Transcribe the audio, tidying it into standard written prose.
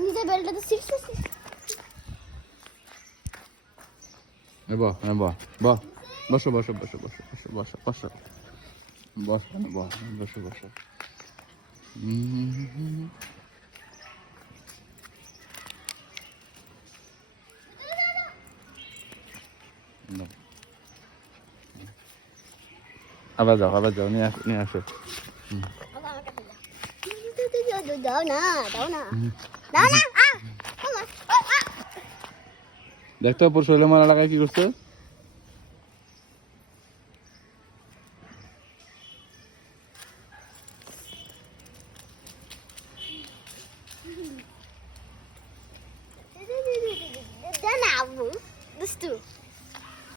নিজে বেলটা তো শিখছিস বাহ হ্যাঁ বাহ বাহ বসো বসো বসো বসো বসো বসো বসো বসো বাহ বসো বসো আবার যাও নিয়ে আসো দাও না দেখতে পর শৈলে মারা লাগায় কি করছে দাও না দুষ্টু